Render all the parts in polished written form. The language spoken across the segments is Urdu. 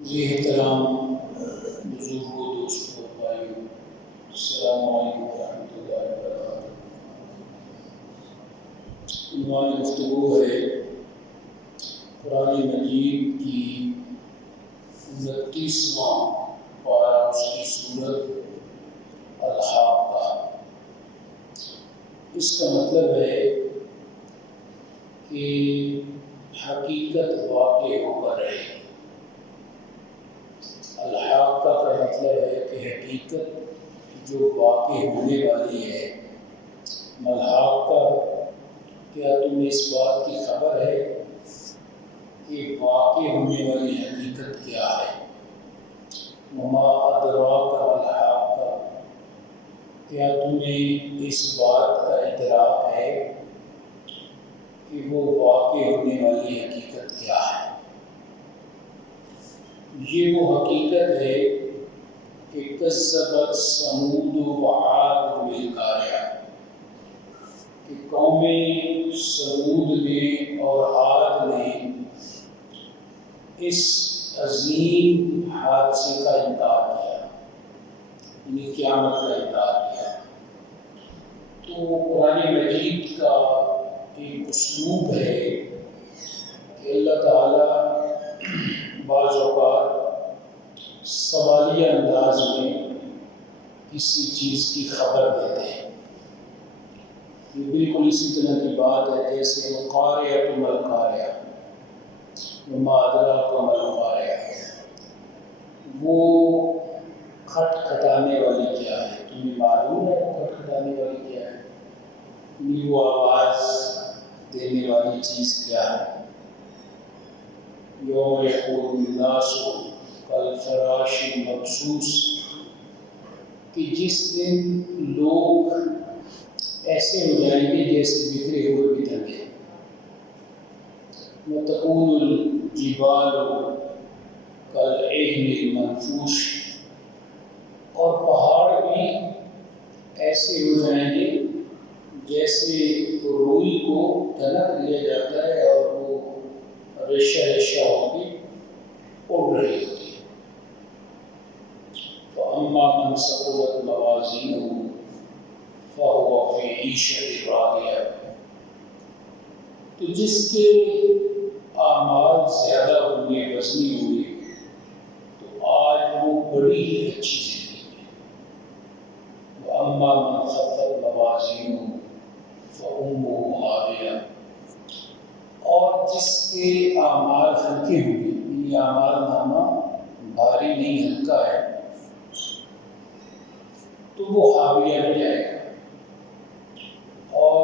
جی احترام بزرگوں، دوستوں، بھائیوں، السلام علیکم ورحمۃ اللہ وبرکاتہ۔ عنوان گفتگو ہے قرآن مجید کی 29واں پارہ، اس کی سورت الحاقہ۔ اس کا مطلب ہے کہ حقیقت واقع ہو کر رہے گی۔ الحاقہ کا مطلب ہے کہ حقیقت جو واقع ہونے والی ہے۔ الحاقہ، کیا تمہیں اس بات کی خبر ہے کہ واقع ہونے والی حقیقت کیا ہے؟ وما ادراک ما الحاقہ، کیا تمہیں اس بات کا ادراک ہے کہ وہ واقع ہونے والی حقیقت کیا ہے؟ یہ وہ حقیقت ہے کہ کذبت ثمود وعاد بالقاریہ، کہ قوم ثمود نے اور عاد نے اس عظیم حادثے کا انکار کیا، یعنی قیامت کا انکار کیا۔ تو قرآن مجید کا ایک اسلوب ہے کہ اللہ تعالیٰ بعض اوقات سوالیہ انداز میں کسی چیز کی خبر دیتے ہیں۔ یہ بالکل اسی طرح کی بات ہے جیسے القاریہ ما القاریہ، وما ادراک ما القاریہ، وہ کھٹکھٹانے والی کیا ہے؟ تمہیں معلوم ہے وہ کھٹکھٹانے والی کیا ہے؟ وہ آواز دینے والی چیز کیا ہے؟ یوم یکون الناس کالفراش المبثوث، کہ جس دن لوگ ایسے ہو جائیں گے جیسے بکھرے ہوئے پتنگے۔ وتکون الجبال کالعہن المنفوش، اور پہاڑ بھی ایسے ہو جائیں گے جیسے روئی کو دھنک دیا جاتا ہے اور وہ ریشہ ریشہ ہو کے اڑ رہی ہوتی ہے۔ فَأَمَّا مَنْ ثَقُلَتْ مَوَازِينُهُ فَهُوَ فِي عِيشَةٍ رَاضِيَةٍ، تو جس کے اعمال زیادہ ہوں گے، وزنی ہوں گے، تو آج وہ بڑی ہی اچھی زندگی ہے۔ وَأَمَّا مَنْ خَفَّتْ مَوَازِينُهُ فَأُمُّهُ هَاوِيَةٌ، اور جس کے اعمال ہلکے ہوں گے، یعنی اعمال نامہ بھاری نہیں ہلکا ہے، تو وہ حاویہ میں جائے گا۔ اور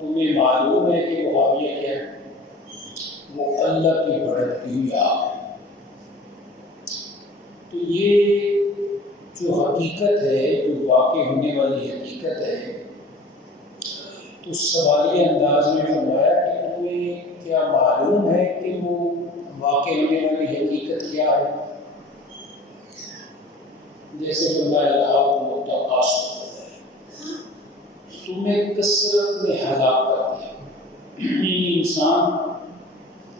تمہیں معلوم ہے کہ وہ حاویہ کیا ہے؟ وہ اللہ کی بھڑکتی ہوئی آگ ہے۔ تو یہ جو حقیقت ہے، جو واقع ہونے والی حقیقت ہے، تو سوالیہ انداز میں فرمایا کہ تمہیں کیا معلوم ہے کہ وہ واقع ہونے والی حقیقت کیا ہے؟ جیسے فرمایا الہاکم التکاثر، تمہیں کثرت نے ہلاک کر دیا۔ یعنی انسان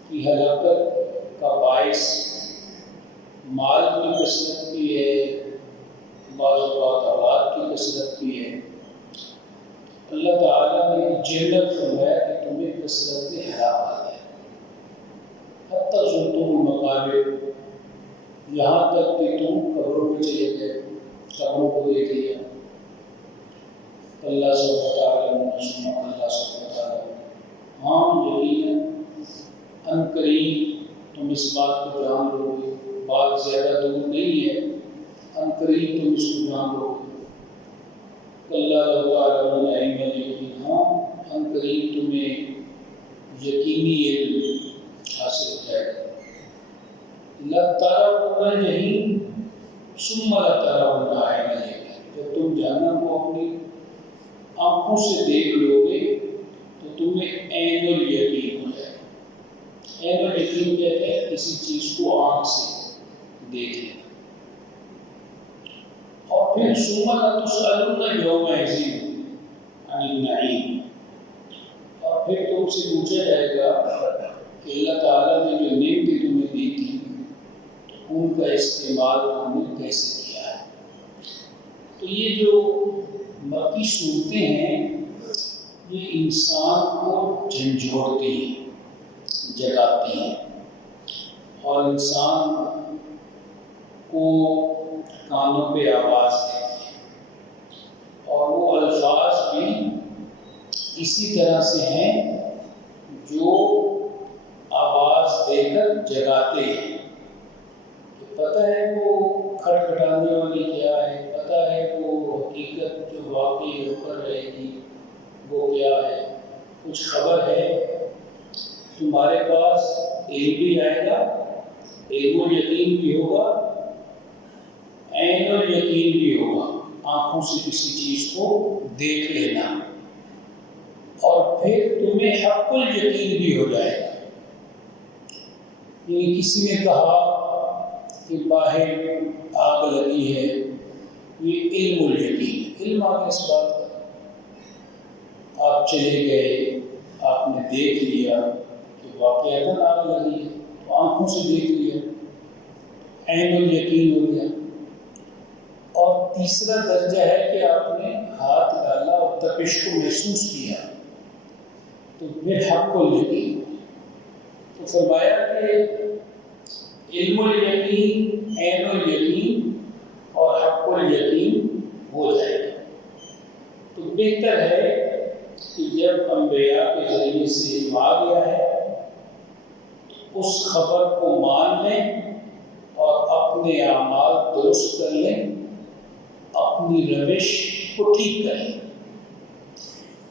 کی ہلاکت کا باعث مال کی کثرت بھی ہے، بعض اوقات اولاد کی کثرت بھی ہے۔ اللہ تعالیٰ نے جنت فرمایا کہ تمہیں کثرت نے ہلاک کر دیا، حتیٰ زرتم المقابر، یہاں تک کہ تم قبروں میں چلے گئے، قبروں کو دیکھ لیا۔ اللہ سبحانہ وتعالی اللہ سبحانہ وتعالی، ہاں یقیناً عنقریب تم اس بات کو جان لو گے، بات زیادہ دور نہیں ہے، عنقریب تم اس کو جان لو گے۔ اللہ تعالی علم یقین، ہاں عنقریب تمہیں یقینی علم حاصل ہو جائے گا۔ لَتَرَوْنَ الْجَحِيمَ ثُمَّ لَتَرَوْنَهَا عَيْنَ الْيَقِينِ، جب تم جہنم کو اپنی آنکھوں سے دیکھ لو گے تو تمہیں عین الیقین ہو جائے گا۔ عین الیقین کہتے ہیں کسی چیز کو آنکھ سے دیکھ لینا۔ اور پھر ثُمَّ لَتُسْأَلُنَّ يَوْمَئِذٍ عَنِ النَّعِيمِ، اور پھر تم سے پوچھا جائے گا کہ اللہ تعالیٰ نے جو نعمتیں تمہیں دی تھی، ان کا استعمال ہم نے کیسے کیا ہے۔ تو یہ جو مکی صورتیں ہیں یہ انسان کو جھنجھوڑتی ہیں، جگاتی ہیں، اور انسان کو کانوں پہ آواز دیتی ہیں، اور وہ الفاظ بھی اسی طرح سے ہیں جو آواز دے کر جگاتے ہیں۔ تو پتہ ہے وہ کھٹکھٹانے والی کیا ہے، پتہ ہے وہ حقیقت جو واقعی ہو کر رہے گی وہ کیا ہے، کچھ خبر ہے، تمہارے پاس علم بھی آئے گا، علم و یقین بھی ہوگا، عین الیقین بھی ہوگا، آنکھوں سے کسی چیز کو دیکھ لینا، اور پھر تمہیں حق الیقین بھی ہو جائے گا۔ یہ کسی نے کہا کہ باہر آگ لگی ہے، یہ علم الیقین ہے، علم آگے اس بات کا، آپ چلے گئے، آپ نے دیکھ لیا کہ واقعتاً آگ لگی ہے، تو آنکھوں سے دیکھ لیا، عین الیقین ہو گیا۔ اور تیسرا درجہ ہے کہ آپ نے ہاتھ ڈالا اور تپش کو محسوس کیا، تو پھر حق الیقین ہو گیا۔ تو فرمایا کہ علم الیقین، عین الیقین اور حق الیقین ہو جائے گا۔ تو بہتر ہے کہ جب انبیاء کے ذریعے سے علم آ گیا ہے تو اس خبر کو مان لیں اور اپنے اعمال درست کر لیں، اپنی روش کو ٹھیک کر لیں۔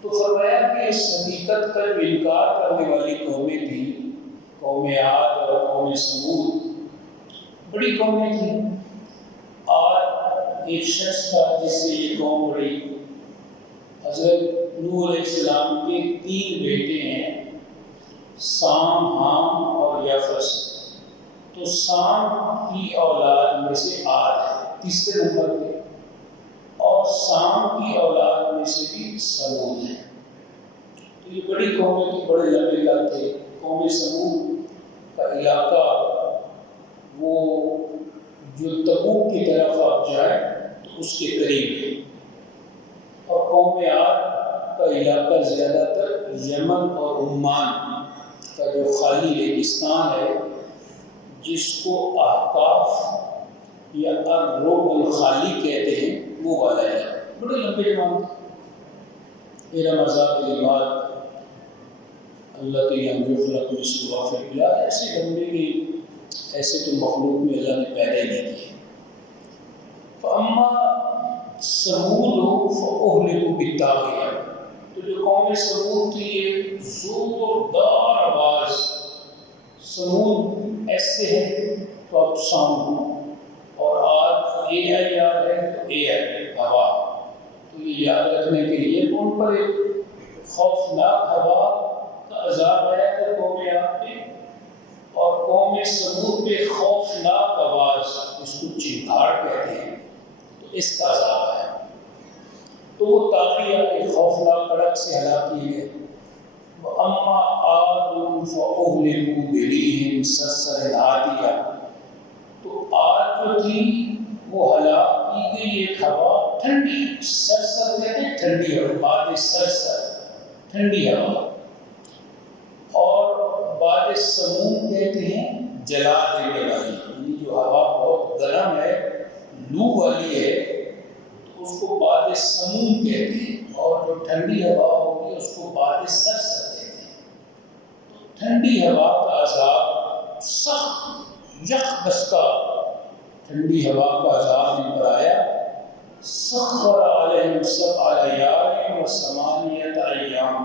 تو فرمایا کہ اس حقیقت کا انکار کرنے والی قومیں تھیں، قوم عاد اور قوم سمود، بڑی قومیں تھیں۔ آج ایک شخص تھا جس سے یہ قوم بڑی، حضرت نوح علیہ السلام کے 3 بیٹے ہیں، سام، حام اور یافس۔ تو سام کی اولاد میں سے عاد ہے تیسرے نمبر پہ، اور سام کی اولاد میں سے بھی سمود ہے۔ تو یہ بڑی قومیں تھی، بڑے لمبے قد تھے۔ قوم سمود کا علاقہ وہ جو تبوک کی طرف آپ جائیں تو اس کے قریب ہے، اور قوم عاد کا علاقہ زیادہ تر یمن اور عمان کا جو خالی ریگستان ہے، جس کو احقاف یا الربع الخالی کہتے ہیں، وہ والا ہے۔ بڑے لمبے نام تھے، ارم ذات العماد التی لم یخلق مثلها فی البلاد، ایسے لمبے کی ایسے تو مخلوق میں اللہ نے پیدا ہی نہیں کیے۔ فَأَمَّا ثَمُودُ فَأُهْلِكُوا بِالطَّاغِیَةِ، تو جو قوم سمود تھی یہ زوردار آواز، سمود ایسے ہے تو اب ساؤنڈ، اور آج اے آئی آ ہے تو اے آئی ہوا، تو یہ یاد رکھنے کے لیے تو ان پر ایک خوفناک ہوا کا عذاب آیا تھا قوم عاد پہ، اور قوم سمود پہ خوفناک آواز، اس کو چنگھاڑ کہتے ہیں، تو اس کا عذاب آیا، تو وہ طاغیہ ایک خوفناک کڑک سے ہلاک کیے گئے۔ وَأَمَّا عَادٌ فَأُهْلِكُوا بِرِيحٍ صَرْصَرٍ عَاتِيَةٍ، تو عاد جو تھی وہ ہلاک کی گئی ایک ہوا ٹھنڈی، سرسر کہتے ہیں ٹھنڈی ہوا، باد سرسر ٹھنڈی ہوا، اور باد سموم کہتے ہیں جلا دینے والی، یعنی جو ہوا بہت گرم ہے، لو والی ہے، تو اس کو باد سموم کہتے ہیں، اور جو ٹھنڈی ہوا ہوگی اس کو باد سرسر کہتے ہیں۔ تو ٹھنڈی ہوا کا عذاب سخت یخ بستہ ٹھنڈی ہوا کا عذاب ان پر آیا۔ سخر علیہم سبع لیال و ثمانیۃ ایام،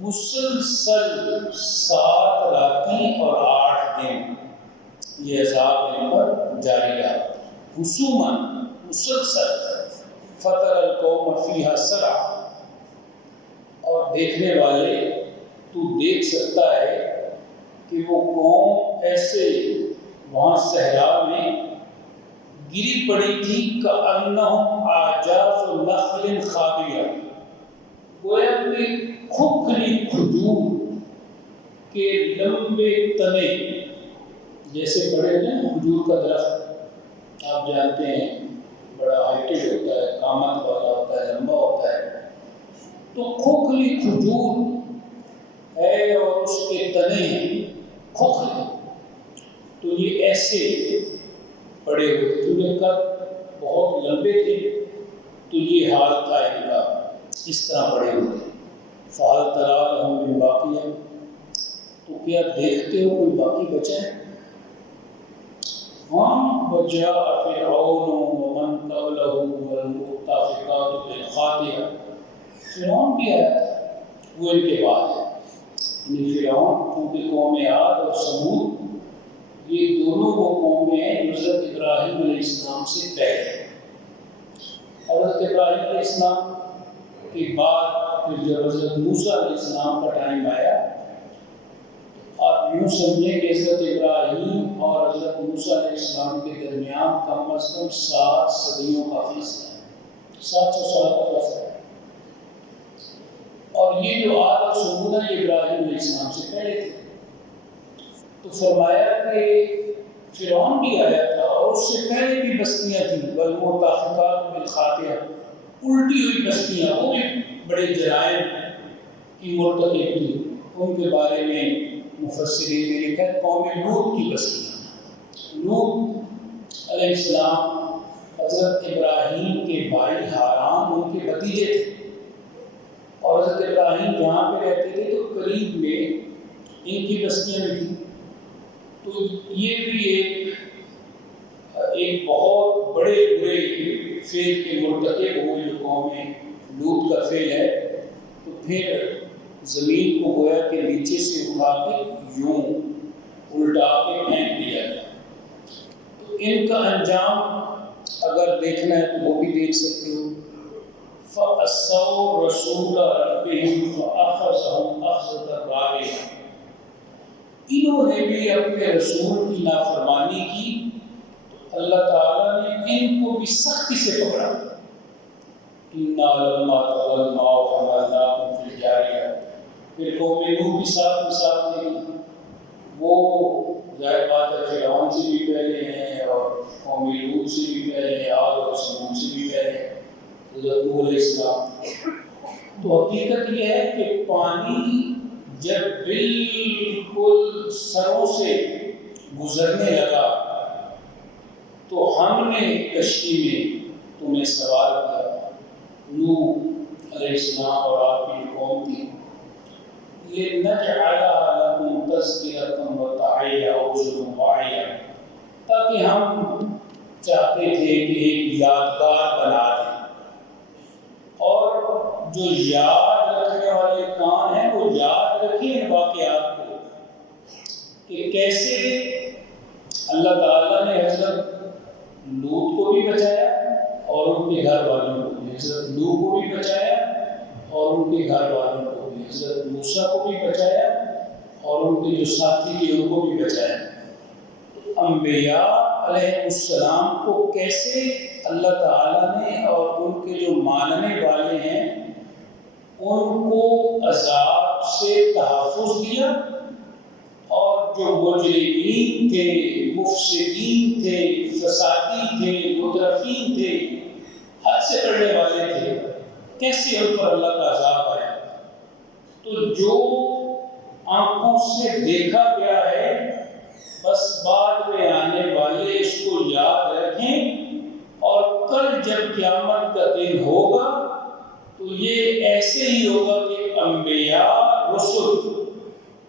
مسلسل 7 راتیں اور 8 دن یہ عذاب ان پر جاری رہا، حسوماً مسلسل۔ فطر القوم فیہا سرعا، اور دیکھنے والے تو دیکھ سکتا ہے کہ وہ قوم ایسے وہاں صحرا میں گری پڑی تھی، کأنہم اعجاز نخل خاویہ، گویا کہ کھوکھلی کھجور کے لمبے تنے جیسے بڑے نا کھجور کا درخت آپ جانتے ہیں بڑا ہائٹڈ ہوتا ہے، قامت والا ہوتا ہے، لمبا ہوتا ہے، تو کھوکھلی کھجور ہے اور اس کے تنے ہیں کھوکھلے، تو یہ ایسے پڑے ہوئے تھے، کیونکہ قد بہت لمبے تھے تو یہ حال تھا ان کا، اس طرح پڑے ہوئے تھے۔ فَهَلْ تَرَىٰ لَهُم مِّن بَاقِيَةٍ، تو کیا دیکھتے ہو کوئی باقی بچا ہے؟ ہاں، وَجَاءَ فِرْعَوْنُ وَمَن قَبْلَهُ وَالْمُؤْتَفِكَاتُ بِالْخَاطِئَةِ، فرعون بھی آیا تھا، وہ ان کے بعد ہے، یعنی فرعون کیونکہ قوم عاد اور ثمود یہ دونوں وہ قومیں ہیں حضرت ابراہیم علیہ السلام سے پہلے۔ حضرت ابراہیم علیہ السلام کے بعد پھر جب حضرت موسیٰ علیہ السلام کا ٹائم آیا، آپ یوں سمجھیں کہ حضرت ابراہیم اور حضرت موسیٰ علیہ السلام کے درمیان کم از کم 7 صدیوں کا فاصلہ ہے، 700 سال کا فاصلہ ہے، اور یہ جو عاد اور ثمود ہے یہ ابراہیم علیہ السلام سے پہلے تھے۔ تو فرمایا کہ فرعون بھی آیا تھا اور اس سے پہلے بھی بستیاں تھیں، والمؤتفکات بالخاطئہ، الٹی ہوئی بستیاں، وہ بھی بڑے جرائم کی مرتکب تھیں، ان کے بارے میں مفسرین نے لکھا ہے قوم لوط کی بستیاں۔ لوط علیہ السلام حضرت ابراہیم کے بھائی ہاران ان کے بھتیجے تھے، اور حضرت ابراہیم جہاں پہ رہتے تھے تو قریب میں ان کی بستیاں بھی تھیں، تو یہ بھی ایک بہت بڑے برے فعل کے مرتکب ہوئے جو قوم لوط کا فعل ہے۔ تو پھر زمین کو گویا کہ نیچے سے اٹھا کے یوں الٹا کے پھینک دیا گیا۔ تو ان کا انجام اگر دیکھنا ہے تو وہ بھی دیکھ سکتے ہو۔ فَأَسَّوْا رَسُولَ رَبِّهِمْ فَأَخَذَهُمْ أَخْذَةً رَابِيَةً، انہوں نے بھی اپنے رسول کی نافرمانی کی تو اللہ تعالیٰ نے ان کو بھی سختی سے پکڑا۔ إِنَّا لَمَّا طَغَى الْمَاءُ حَمَلْنَاكُمْ فِي الْجَارِيَةِ، پھر قوم نوح کی ساتھ مثال دے گی، وہ ظاہر بات ہے فرعون سے بھی پہلے ہیں اور قوم لوط سے بھی پہلے ہیں، عاد اور ثمود سے بھی پہلے ہیں، حضرت نوح علیہ السلام۔ تو حقیقت یہ ہے کہ پانی جب بالکل سروں سے گزرنے لگا تو ہم نے کشتی میں تمہیں سوار کیا، نوح علیہ السلام اور آپ کی جو قوم تھی، لِنَجْعَلَهَا لَكُمْ تَذْكِرَةً وَتَعِيَّهَا أُذُنٌ وَاعِيَةٌ، تاکہ ہم چاہتے تھے کہ ایک یادگار بنا دیں، اور جو یاد رکھنے والے کان ہیں وہ یاد رکھیں ان واقعات کو کہ کیسے اللہ تعالیٰ نے حضرت لوط کو بھی بچایا اور ان کے گھر والوں کو بھی، حضرت نوح کو بھی بچایا اور ان کے گھر والوں کو بھی، حضرت موسیٰ کو بھی بچایا اور ان کے جو ساتھی تھے ان کو بھی بچایا۔ انبیاء علیہ السلام کو کیسے اللہ تعالیٰ نے اور ان کے جو ماننے والے ہیں ان کو عذاب سے تحفظ دیا، اور جو مجرمین تھے، مفسدین تھے، فسادی تھے، مترفین تھے، حد سے بڑھنے والے تھے، کیسے ان پر اللہ کا عذاب آیا۔ تو جو آنکھوں سے دیکھا گیا ہے بس بعد میں آنے والے اس کو یاد رکھیں، اور کل جب قیامت کا دن ہوگا تو یہ ایسے ہی ہوگا کہ انبیاء رسول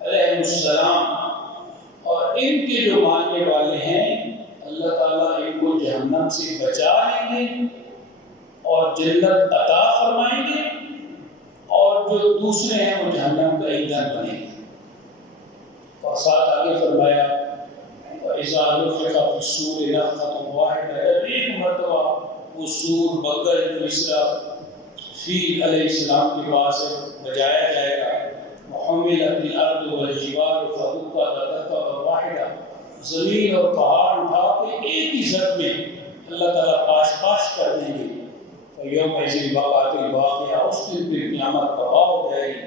علیہ السلام اور ان کے جو ماننے والے ہیں اللہ تعالیٰ ان کو جہنم سے بچا لیں گے اور جنت عطا فرمائیں گے، اور جو دوسرے ہیں وہ جہنم کا ایندھن بنیں گے۔ اور ساتھ آگے فرمایا وَإِذَا نُفِخَ فِي الصُّورِ نَفْخَةٌ وَاحِدَةٌ، ایک مرتبہ وہ سور بگل جو اسرافیل علیہ السلام کے پاس بجایا جائے گا، وَحُمِلَتِ الْأَرْضُ وَالْجِبَالُ فَدُكَّتَا دَكَّةً وَاحِدَةً، زمین اور پہاڑ اٹھا کے ایک ہی ضرب میں اللہ تعالیٰ پاش پاش کر دیں گے۔ فَيَوْمَئِذٍ وَقَعَتِ الْوَاقِعَةُ، اس دن پھر قیامت برپا ہو جائے گی۔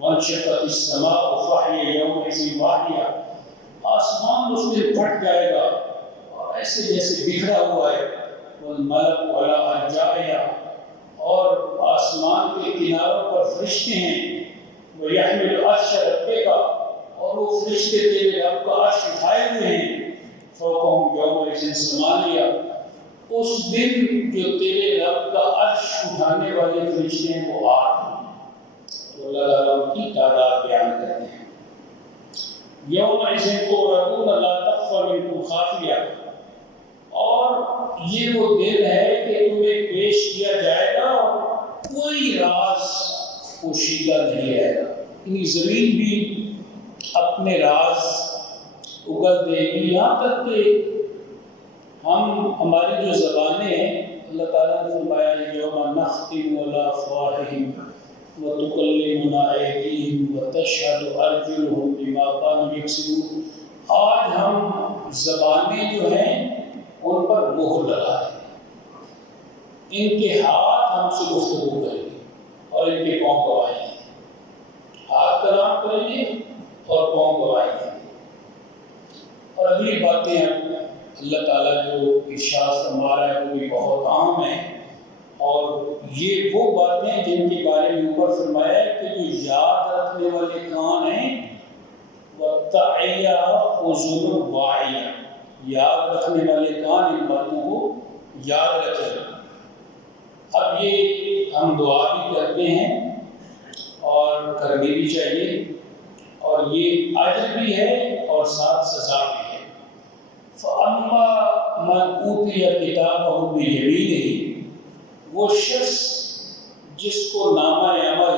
وَانشَقَّتِ السَّمَاءُ فَهِيَ يَوْمَئِذٍ وَاهِيَةٌ، آسمان اس میں پھٹ جائے گا اور ایسے جیسے بکھرا ہوا ہے، والملک علی ارجائها، اور آسمان کے کناروں پر فرشتے ہیں، وَيَحْمِلُ عَرْشَ رَبِّكَ، اور وہ فرشتے تیرے رب کا عرش اٹھائے ہوئے ہیں، فَوْقَهُمْ يَوْمَئِذٍ ثَمَانِيَةٌ، اس دن جو تیرے رب کا عرش اٹھانے والے فرشتے ہیں وہ 8 ہیں۔ تو اللہ تعالیٰ کی تعداد بیان کرتے ہیں، یومئذ تعرضون لا تخفی منکم خافیہ، اور یہ وہ دن ہے کہ تمہیں پیش کیا جائے گا اور کوئی راز پوشیدہ نہیں رہے گا، یعنی زمین بھی اپنے راز اگل دے گی، یہاں تک کہ ہماری جو زبانیں ہیں، اللہ تعالیٰ نے فرمایا یوم نختم علی افواہہم وتکلمنا ایدیہم وتشہد ارجلہم بما کانوا یکسبون، آج ہم زبانیں جو ہیں ان پر مہر لگا ہے، ان کے ہاتھ ہم سے گفتگو کریں گے اور ان کے پاؤں گوائیں گے، ہاتھ کلام کریں گے اور پاؤں گوائیں گے۔ اور اگلی باتیں اللہ تعالیٰ جو ارشاد فرما رہا ہے وہ بھی بہت اہم ہیں، اور یہ وہ باتیں جن کے بارے میں اوپر فرمایا ہے کہ جو یاد رکھنے والے کان ہیں، وَتَعِيَّهَا أُذُنٌ وَاعِيَةٌ، یاد رکھنے والے کان ان باتوں کو یاد رکھیں۔ اب یہ ہم دعا بھی کرتے ہیں اور کرنی بھی چاہیے، اور یہ اجر بھی ہے اور ساتھ سزا بھی ہے۔ فَأَمَّا مَنْ أُوتِيَ كِتَابَهُ بِيَمِينِهِ، وہ شخص جس کو نامہ عمل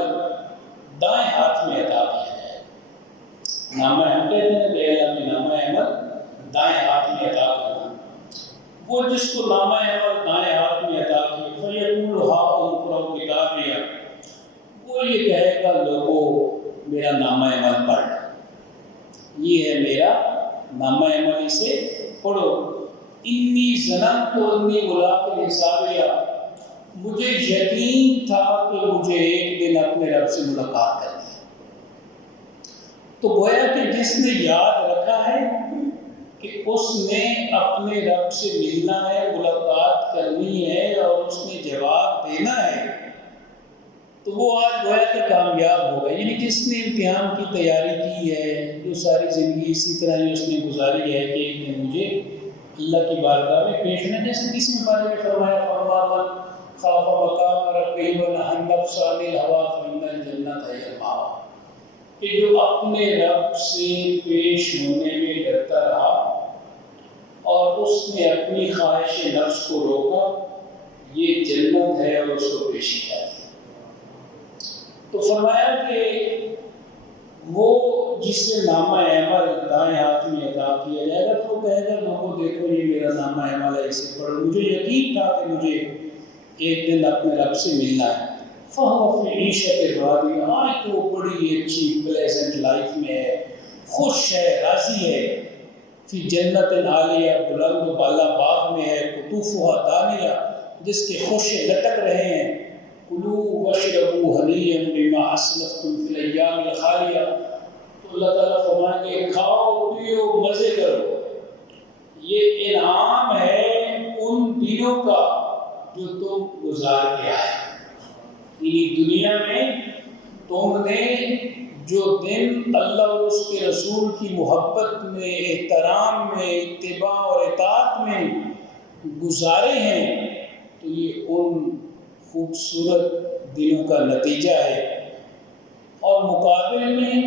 دائیں ہاتھ میں عطا کیا جائے، نامہ ہم کہتے ہیں کہ اللہ میں نامہ عمل دائیں ہاتھ میں عطا کرنا، وہ جس کو نامہ عمل دائیں ہاتھ میں عطا کیا، فَيَقُولُ هَاؤْمُ اقْرَءُوا کِتَابِیَهْ، وہ یہ کہے گا لوگوں میرا نامہ عمل پڑھ، یہ ہے میرا نامہ عمل، اسے پڑھو، انی ظننت انی ملاق حسابیہ، مجھے یقین تھا کہ مجھے ایک دن اپنے رب سے ملاقات کرنی ہے۔ تو گویا کہ جس نے یاد رکھا ہے کہ اس نے اپنے رب سے ملنا ہے، ملاقات کرنی ہے اور اس نے جواب دینا ہے، تو وہ آج گویا کہ کامیاب ہو گئے۔ یعنی جس نے امتحان کی تیاری کی ہے، جو ساری زندگی اسی طرح ہی اس نے گزاری ہے کہ ایک دن مجھے اللہ کی بارگاہ میں پیش ہونا، جیسے کس میں بارے میں فرمایا، فَمَن خَافَ مَقَامَ رَبِّهِ وَنَهَى النَّفْسَ عَنِ الْهَوَىٰ فَإِنَّ الْجَنَّةَ هِيَ الْمَأْوَىٰ، کہ جو اپنے رب سے پیش ہونے میں ڈرتا رہا اور اس نے اپنی خواہش نفس کو روکا، یہ جنت ہے اور اس کو پیش کیا ہے۔ تو فرمایا کہ وہ جسے نامہ عمل دائیں ہاتھ میں عطا کیا جائے گا تو وہ کہے گا لوگوں دیکھو یہ میرا نامہ عمل ہے، اسے پڑھو، مجھے یقین تھا کہ مجھے ایک دن اپنے رب سے ملنا ہے۔ فَهُوَ فِي عِيشَةٍ رَاضِيَةٍ، آج تو وہ بڑی اچھی پلیزنٹ لائف میں ہے، خوش ہے، راضی ہے، فی جنت عالیہ، بلند و بالا باغ میں ہے، قطوفها دانیہ، جس کے خوشے لٹک رہے ہیں، کلوا واشربوا ہنیئا بما اسلفتم فی الایام الخالیہ، تو اللہ تعالیٰ فرمائیں گے کھاؤ پیو مزے کرو، یہ انعام ہے ان دنوں کا جو تم گزار کے آئے، یعنی دنیا میں تم نے جو دن اللہ اور اس کے رسول کی محبت میں، احترام میں، اتباع اور اطاعت میں گزارے ہیں، تو یہ ان خوبصورت دنوں کا نتیجہ ہے۔ اور مقابل میں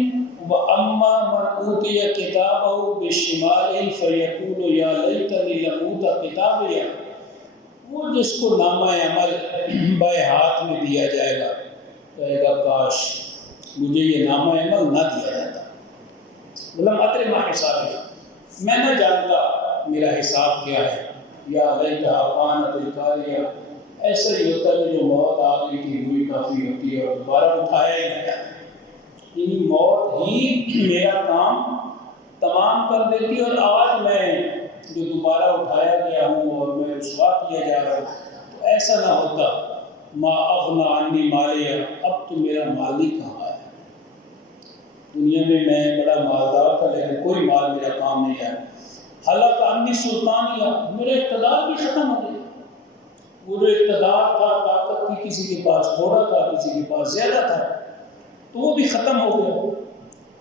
وَأَمَّا مَنْ أُوتِيَ كِتَابَهُ بِشِمَالِهِ فَيَقُولُ يَا لَيْتَنِي لَمْ أُوتَ كِتَابِيَهْ، وہ جس کو نامہ عمل بائیں ہاتھ میں دیا جائے گا کہے گا کاش مجھے یہ نامہ عمل نہ دیا جاتا، لم أَدْرِ مَا حِسَابِيَهْ، میں نہ جانتا میرا حساب کیا ہے، یا لیتہا کانت القاریہ، ایسا ہی ہوتا ہے جو موت آ گئی تھی ہوئی کافی ہوتی ہے اور دوبارہ اٹھایا ہی نہیں جاتا، یعنی موت ہی میرا کام تمام کر دیتی، اور آج میں جو دوبارہ اٹھایا گیا ہوں اور میں رسوا کیا جا رہا ہوں، تو ایسا نہ ہوتا، ما اغنی عنی مالیہ، اب تو میرا مال ہی کہاں ہے۔ دنیا میں بڑا مالدار تھا لیکن کوئی مال میرا کام نہیں آیا، حالانکہ انی سلطانیہ، میرا اقتدار بھی ختم ہو گیا۔ وہ جو اقتدار تھا، طاقت تھی، کسی کے پاس تھوڑا تھا، کسی کے پاس زیادہ تھا، تو وہ بھی ختم ہو گیا۔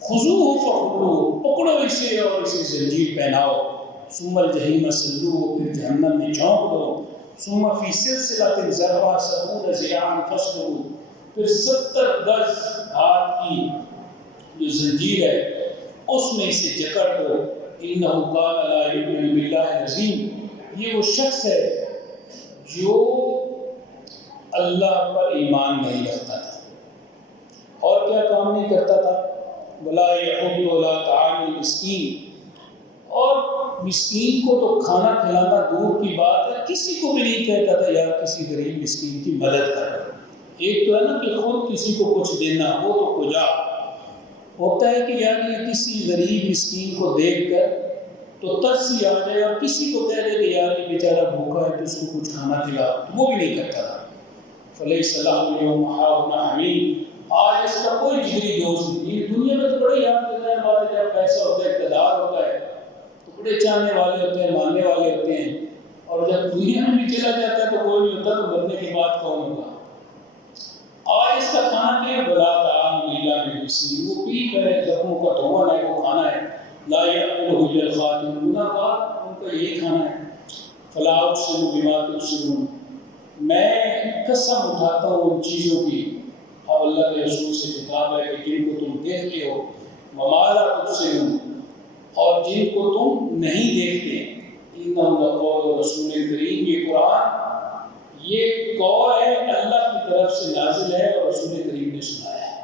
خذوہ فغلوہ، پکڑو اسے اور اسے زنجیر پہناؤ، ثم الجحیم صلوہ، پھر جہنم میں جھونک دو، ثم فی سلسلۃ ذرعہا 70 ذراعا فاسلکوہ، پھر 70 گز ہاتھ کی جو زنجیر ہے اس میں اسے جکڑ دو، انہ کان لا یؤمن باللہ العظیم، یہ وہ شخص ہے جو اللہ پر ایمان نہیں رکھتا تھا اور کیا کام نہیں کرتا تھا، ولا یحض علی طعام المسکین، اور مسکین کو تو کھانا کھلانا دور کی بات ہے، کسی کو بھی نہیں کہتا تھا یار کسی غریب مسکین کی مدد کر۔ ایک تو ہے نا کہ خود کسی کو کچھ دینا، وہ تو کجا ہوتا ہے کہ یار یہ کسی غریب مسکین کو دیکھ کر تو ترس ہی آ جائے اور کسی کو کہہ دے کہ یار یہ بیچارہ بھوکا ہے تو اس کو کچھ کھانا کھلا، تو وہ بھی نہیں کرتا تھا۔ فلیس لہ اليوم ہاہنا حمیم، آج اس کا کوئی جگری دوست نہیں۔ دنیا میں تو بڑے یاد دیتے ہیں بات، جب پیسہ ہوتا ہے، اقتدار ہوتا ہے تو بڑے چاہنے والے ہوتے ہیں، ماننے والے ہوتے ہیں، اور جب دنیا میں بھی چلا جاتا ہے تو کوئی نہیں ہوتا، تو مرنے کے بعد کون ہوگا؟ آج اس کا کھانا کیا ہے؟ بلا طعام الا من غسلین، وہ پی کر زخموں کا دھونا ہے، وہ کھانا ہے۔ لا یأکلہ الا الخاطئون، گناہگار ان کا یہی کھانا ہے۔ فلا اقسم بما تبصرون، میں قسم اٹھاتا ہوں ان چیزوں کی، اب اللہ کے رسول سے کتاب ہے کہ جن کو تم دیکھتے ہو، وما لا تبصرون، اور جن کو تم نہیں دیکھتے۔ انہ لقول رسول کریم، یہ قرآن یہ قول ہے اللہ کی طرف سے نازل ہے اور رسول کریم نے سنایا ہے۔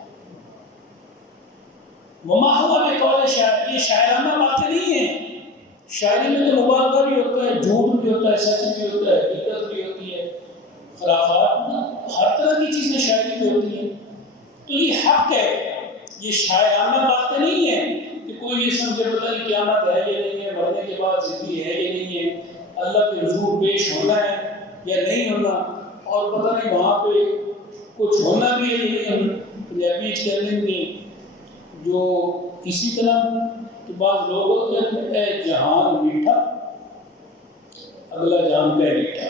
وما ہوا بقول شاعر، یہ شاعرانہ باتیں نہیں ہیں، شاعری میں تو مبالغہ بھی ہوتا ہے، جھوٹ بھی ہوتا ہے، سچ بھی ہوتا ہے، حقیقت بھی ہوتی ہے، خرافات، ہر طرح کی چیزیں شاعری میں ہوتی ہیں، تو یہ حق ہے، یہ شاعرانہ باتیں نہیں ہیں کہ کوئی یہ سمجھے پتہ نہیں قیامت ہے یا نہیں ہے، مرنے کے بعد زندگی ہے یا نہیں ہے، اللہ کے حضور پیش ہونا ہے یا نہیں ہونا، اور پتہ نہیں وہاں پہ کچھ ہونا بھی ہے یا نہیں ہونا۔ پنجابی چینل میں جو اسی طرح تو بعض لوگ ہوتے ہیں، اے جہان میٹھا اگلا جان کا میٹھا،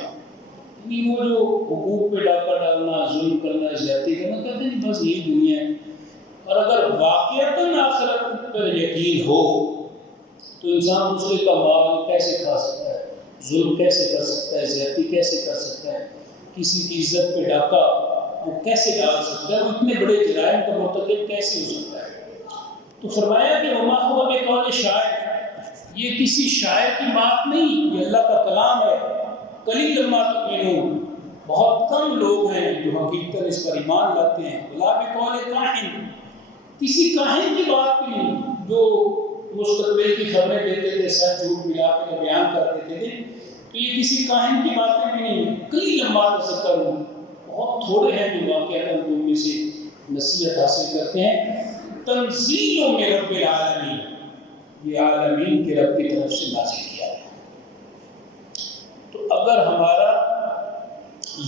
یعنی وہ جو حقوق پہ ڈاکہ ڈالنا، ظلم کرنا، زیادتی کرنا، کہتے ہیں بس یہی دنیا ہے۔ اور اگر واقعتاً آخرت پر یقین ہو تو انسان دوسرے کا مال کیسے کھا سکتا ہے، ظلم کیسے کر سکتا ہے، زیادتی کیسے کر سکتا ہے، کسی کی عزت پہ ڈاکہ وہ کیسے ڈال سکتا ہے، وہ اتنے بڑے جرائم کا مرتکب کیسے ہو سکتا ہے۔ تو فرمایا کہ وما ہوا بقول شاعر، یہ کسی شاعر کی بات نہیں، یہ اللہ کا کلام ہے۔ قلیل ما تؤمنون، بہت کم لوگ ہیں جو حقیقت اس پر ایمان لاتے ہیں۔ ولا بقول کاہن، کسی کاہن کی بات بھی نہیں جو مستقبل کی خبریں دیتے تھے، سچ جھوٹ ملا کے بیان کر دیتے تھے، تو یہ کسی کاہن کی باتیں بھی نہیں ہیں۔ قلیل ما تذکرون، بہت تھوڑے ہیں جو واقعات ان میں سے نصیحت حاصل کرتے ہیں۔ تنزیل من رب العالمین، یہ عالمین کے رب کی طرف سے نازل کیا گیا۔ تو اگر ہمارا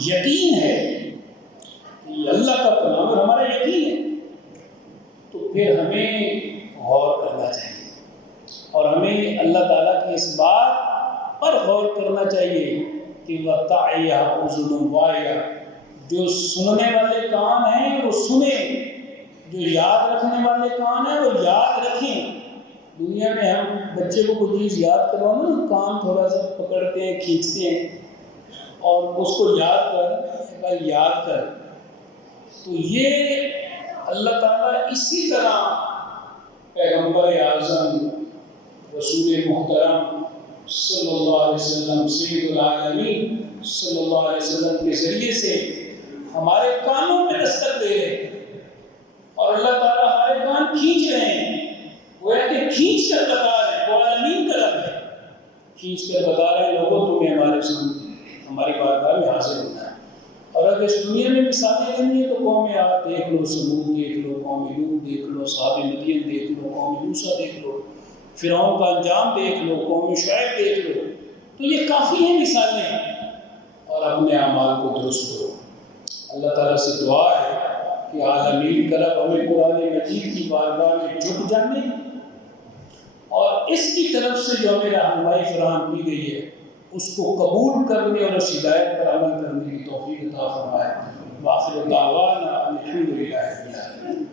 یقین ہے یہ اللہ کا کلام ہے، ہمارا یقین ہے، تو پھر ہمیں غور کرنا چاہیے، اور ہمیں اللہ تعالیٰ کی اس بات پر غور کرنا چاہیے کہ وَتَعِيَا أُذُنٌ وَاعِيَةٌ، جو سننے والے کان ہیں وہ سنیں، جو یاد رکھنے والے کان ہیں وہ یاد رکھیں۔ دنیا میں ہم بچے کو کوئی چیز یاد کروانا، کان تھوڑا سا پکڑتے ہیں، کھینچتے ہیں اور اس کو یاد کر، تو یہ اللہ تعالیٰ اسی طرح پیغمبر اعظم رسول محترم صلی اللہ علیہ وسلم، سید العالمین صلی اللہ علیہ وسلم کے ذریعے سے ہمارے کانوں میں دستک دے رہے ہیں، اور اللہ تعالیٰ ہمارے کان کھینچ رہے ہیں، وہ ہے کہ کھینچ کر بتا رہے ہیں، وہ عالمین کا رب ہے، کھینچ کر بتا رہے ہیں لوگوں تمہیں ہمارے سامنے ہماری بارگاہ میں حاضر ہونا ہے۔ اور اگر اس دنیا میں مثالیں لینی ہے تو قوم عاد دیکھ لو، سمود دیکھ لو، قوم لوط دیکھ لو، اصحاب مدین دیکھ لو، قوم موسیٰ دیکھ لو، فرعون کا انجام دیکھ لو، قوم شعیب دیکھ لو، تو یہ کافی ہیں مثالیں، اور اپنے اعمال کو درست کرو۔ اللہ تعالیٰ سے دعا ہے کہ عالمین کا رب ہمیں قرآن مجید کی بارگاہ میں جھک جانے اور اس کی طرف سے جو ہمیں رہنمائی فراہم کی گئی ہے اس کو قبول کرنے اور اس ہدایت پر عمل کرنے کی توفیق عطا فرمائے۔ وآخر دعوانا الحمد للہ رب العالمین۔